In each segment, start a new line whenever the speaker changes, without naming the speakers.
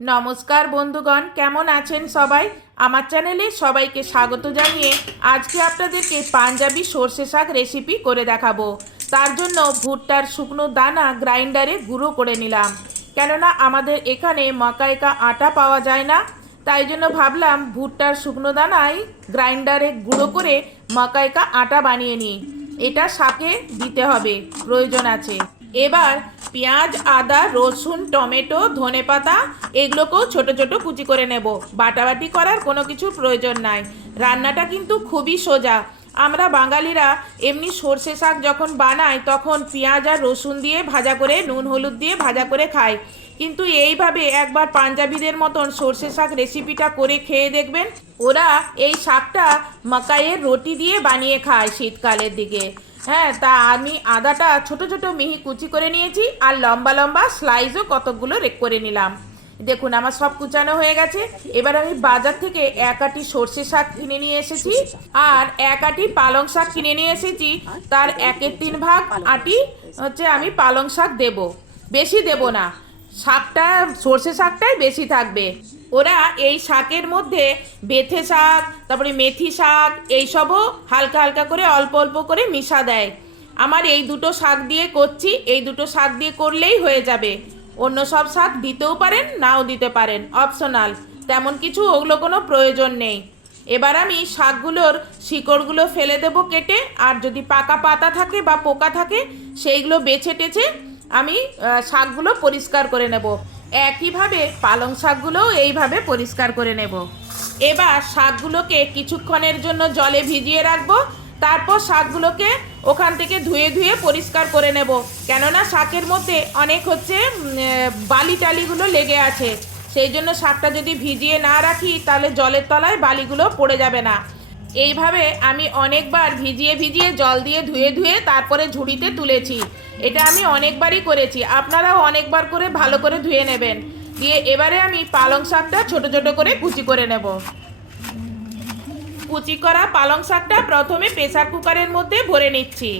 নমস্কার বন্ধুগণ, কেমন আছেন সবাই? আমার চ্যানেলে সবাইকে স্বাগত জানিয়ে আজকে আপনাদেরকে পাঞ্জাবি সর্ষে শাক রেসিপি করে দেখাবো। তার জন্য ভুট্টার শুকনো দানা গ্রাইন্ডারে গুঁড়ো করে নিলাম। কেননা আমাদের এখানে মকাইকা আটা পাওয়া যায় না, তাই জন্য ভাবলাম ভুট্টার শুকনো দানাই গ্রাইন্ডারে গুঁড়ো করে মকাইকা আটা বানিয়ে নিই। এটা শাকে দিতে হবে, প্রয়োজন আছে। এবার পেঁয়াজ, আদা, রসুন, টমেটো, ধনেপাতা, এগুলোকেও ছোট ছোট কুচি করে নেব। বাটাবাটি করার কোনো কিছু প্রয়োজন নাই। রান্নাটা কিন্তু খুবই সোজা। আমরা বাঙালিরা এমনি সর্ষে শাক যখন বানাই, তখন পেঁয়াজ আর রসুন দিয়ে ভাজা করে, নুন, হলুদ দিয়ে ভাজা করে খাই। কিন্তু এইভাবে একবার পাঞ্জাবিদের মতন সর্ষে শাক রেসিপিটা করে খেয়ে দেখবেন, ওরা এই শাকটা মাকাইয়ের রুটি দিয়ে বানিয়ে খায় শীতকালের দিকে। হ্যাঁ তা আমি আদাটা ছোট ছোট মিহি কুচি করে নিয়েছি আর লম্বা লম্বা স্লাইসও কতকগুলো রেক করে নিলাম। দেখুন, আমার সব কুচানো হয়ে গেছে। এবার আমি বাজার থেকে এক আটি সর্ষে শাক কিনে নিয়ে এসেছি আর এক আটি পালং শাক কিনে নিয়ে এসেছি। তার একের তিন ভাগ আটি হচ্ছে আমি পালং শাক দেব। বেশি দেব না। শাকটা, সর্ষে শাকটাই বেশি থাকবে। ওরা এই শাকের মধ্যে বেথে শাক, তারপরে মেথি শাক, এইসবও হালকা হালকা করে, অল্প অল্প করে মিশা দেয়। আমার এই দুটো শাক দিয়ে করছি, এই দুটো শাক দিয়ে করলেই হয়ে যাবে। অন্য সব শাক দিতেও পারেন, নাও দিতে পারেন অপশনাল তেমন কিছু ওগুলো কোনো প্রয়োজন নেই। এবার আমি শাকগুলোর শিকড়গুলো ফেলে দেব কেটে, আর যদি পাকা পাতা থাকে বা পোকা থাকে, সেইগুলো বেছে টেছে আমি শাকগুলো পরিষ্কার করে নেব। একইভাবে পালং শাকগুলোও এইভাবে পরিষ্কার করে নেব। এবার শাকগুলোকে কিছুক্ষণের জন্য জলে ভিজিয়ে রাখব। তারপর শাকগুলোকে ওখান থেকে ধুয়ে ধুয়ে পরিষ্কার করে নেব। কেননা শাকের মধ্যে অনেক হচ্ছে বালি টালিগুলো লেগে আছে। সেই জন্য শাকটা যদি ভিজিয়ে না রাখি, তাহলে জলের তলায় বালিগুলো পড়ে যাবে না। এইভাবে আমি অনেকবার ভিজিয়ে ভিজিয়ে জল দিয়ে ধুয়ে ধুয়ে তারপরে ঝুড়িতে তুলেছি। এটা আমি অনেকবারই করেছি। আপনারাও অনেকবার করে ভালো করে ধুয়ে নেবেন। দিয়ে এবারে আমি পালং শাকটা ছোট ছোট করে কুচি করে নেব। কুচি করা পালং শাকটা প্রথমে প্রেসার কুকারের মধ্যে ভরে নিচ্ছি।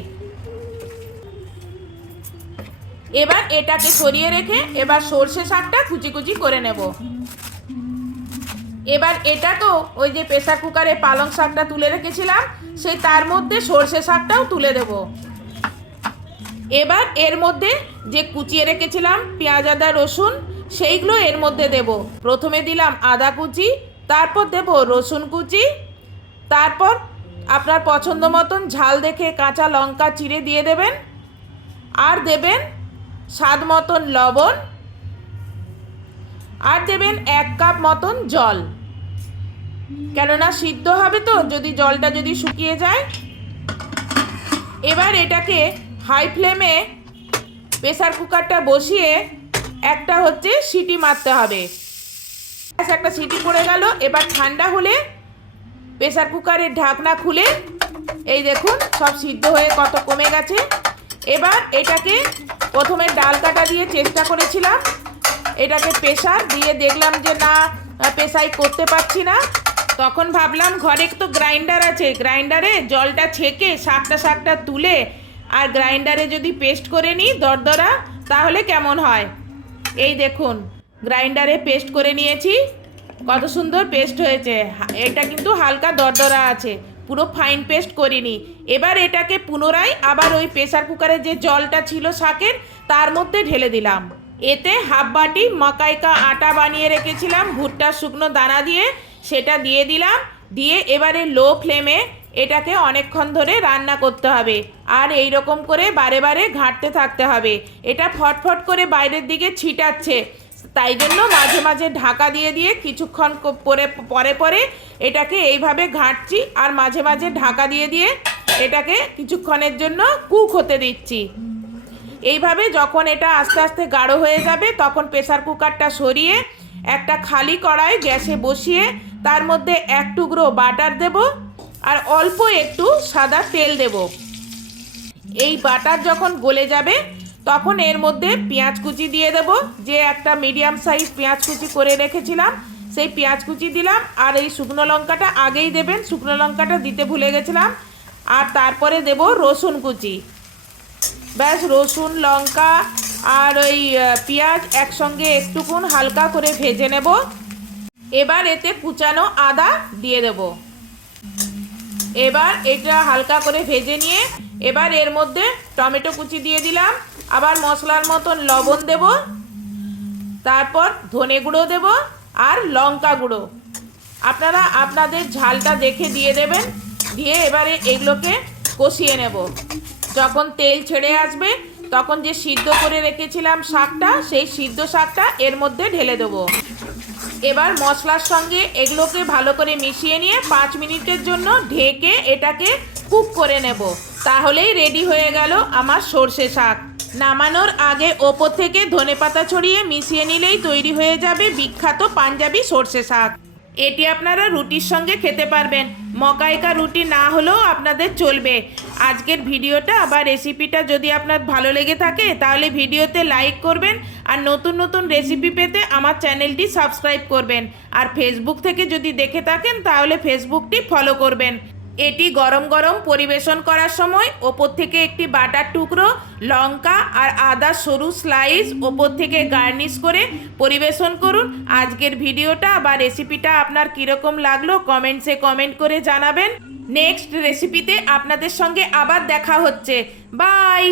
এবার এটাকে সরিয়ে রেখে এবার সর্ষে শাকটা কুচি কুচি করে নেব। এবার এটাকেও ওই যে প্রেসার কুকারে পালং শাকটা তুলে রেখেছিলাম, সেই তার মধ্যে সর্ষে শাকটাও তুলে দেব। এবার এর মধ্যে যে কুচিয়ে রেখেছিলাম, পেঁয়াজ, আদা, রসুন, সেইগুলো এর মধ্যে দেব। প্রথমে দিলাম আদা কুচি, তারপর দেব রসুন কুচি, তারপর আপনার পছন্দ মতন ঝাল দেখে কাঁচা লঙ্কা চিড়ে দিয়ে দেবেন, আর দেবেন স্বাদ মতন লবণ, আর দেবেন এক কাপ মতন জল। কেননা সিদ্ধ হবে তো, যদি জলটা যদি শুকিয়ে যায়। এবার এটাকে হাই ফ্লেমে প্রেসার কুকারটা বসিয়ে একটা হচ্ছে সিটি মারতে হবে। একটা সিটি পড়ে গেল। এবার ঠান্ডা হলে প্রেসার কুকারের ঢাকনা খুলে, এই দেখুন, সব সিদ্ধ হয়ে কত কমে গেছে। এবার এটাকে প্রথমে ডাল কাটা দিয়ে চেষ্টা করেছিলাম। এটাকে প্রেসার দিয়ে দেখলাম যে না পেশাই করতে পারছি না। তখন ভাবলাম ঘরে তো গ্রাইন্ডার আছে, গ্রাইন্ডারে জলটা ছেঁকে শাকটা শাকটা তুলে আর গ্রাইন্ডারে যদি পেস্ট করে নিই দরদরা, তাহলে কেমন হয়? এই দেখুন, গ্রাইন্ডারে পেস্ট করে নিয়েছি। কত সুন্দর পেস্ট হয়েছে। এটা কিন্তু হালকা দরদরা আছে, পুরো ফাইন পেস্ট করিনি। এবার এটাকে পুনরায় আবার ওই প্রেসার কুকারে যে জলটা ছিল শাকের, তার মধ্যে ঢেলে দিলাম। এতে হাফ বাটি মাকাইকা আটা বানিয়ে রেখেছিলাম, ভুট্টার শুকনো দানা দিয়ে। সেটা দিয়ে দিলাম, দিয়ে এবারে লো ফ্লেমে এটাকে অনেকক্ষণ ধরে রান্না করতে হবে। আর এই রকম করে বারে বারে ঘাঁটতে থাকতে হবে। এটা ফটফট করে বাইরের দিকে ছিটাচ্ছে। তাই জন্য মাঝে মাঝে ঢাকা দিয়ে দিয়ে কিছুক্ষণ পরে পরে পরে এটাকে এইভাবে ঘাঁটছি আর মাঝে মাঝে ঢাকা দিয়ে দিয়ে এটাকে কিছুক্ষণের জন্য কুক হতে দিচ্ছি। এইভাবে যখন এটা আস্তে আস্তে গাঢ় হয়ে যাবে, তখন প্রেসার কুকারটা সরিয়ে একটা খালি কড়াই গ্যাসে বসিয়ে তার মধ্যে এক টুকরো বাটার দেব আর অল্প একটু সাদা তেল দেব। এই বাটার যখন গলে যাবে, তখন এর মধ্যে পেঁয়াজ কুচি দিয়ে দেব। যে একটা মিডিয়াম সাইজ পেঁয়াজ কুচি করে রেখেছিলাম, সেই পেঁয়াজ কুচি দিলাম আর এই শুকনো লঙ্কাটা আগেই দেবেন। শুকনো লঙ্কাটা দিতে ভুলে গেছিলাম। আর তারপরে দেব রসুন কুচি। ব্যাস, রসুন, লঙ্কা আর ওই পেঁয়াজ একসঙ্গে একটুকুন হালকা করে ভেজে নেব। এবার এতে কুচানো আদা দিয়ে দেব। এবার এটা হালকা করে ভেজে নিয়ে এবার এর মধ্যে টমেটো কুচি দিয়ে দিলাম। আবার মশলার মতন লবণ দেব। তারপর ধনে গুঁড়ো দেব আর লঙ্কা গুঁড়ো। আপনারা আপনাদের ঝালটা দেখে দিয়ে দেবেন। দিয়ে এবারে এগুলোকে কষিয়ে নেব। যখন তেল ছেড়ে আসবে, তখন যে সিদ্ধ করে রেখেছিলাম শাকটা, সেই সিদ্ধ শাকটা এর মধ্যে ঢেলে দেবো। এবার মশলার সঙ্গে এগুলোকে ভালো করে মিশিয়ে নিয়ে পাঁচ মিনিটের জন্য ঢেকে এটাকে কুক করে নেব। তাহলেই রেডি হয়ে গেল আমার সর্ষে শাক। নামানোর আগে ওপর থেকে ধনে পাতা ছড়িয়ে মিশিয়ে নিলেই তৈরি হয়ে যাবে বিখ্যাত পাঞ্জাবি সর্ষে শাক। এটি আপনারা রুটির সঙ্গে খেতে পারবেন। মকাইকা রুটি না হলেও আপনাদের চলবে। আজকের ভিডিওটা বা রেসিপিটা যদি আপনার ভালো লেগে থাকে, তাহলে ভিডিওতে লাইক করবেন আর নতুন নতুন রেসিপি পেতে আমার চ্যানেলটি সাবস্ক্রাইব করবেন। আর ফেসবুক থেকে যদি দেখে থাকেন, তাহলে ফেসবুকটি ফলো করবেন। এটি গরম গরম পরিবেশন করার সময় ওপর থেকে একটি বাটার টুকরো লঙ্কা আর আদা সরু স্লাইস ওপর থেকে গার্নিশ করে পরিবেশন করুন। আজকের ভিডিওটা বা রেসিপিটা আপনার কীরকম লাগল কমেন্টসে কমেন্ট করে জানাবেন। নেক্সট রেসিপিতে আপনাদের সঙ্গে আবার দেখা হচ্ছে। বাই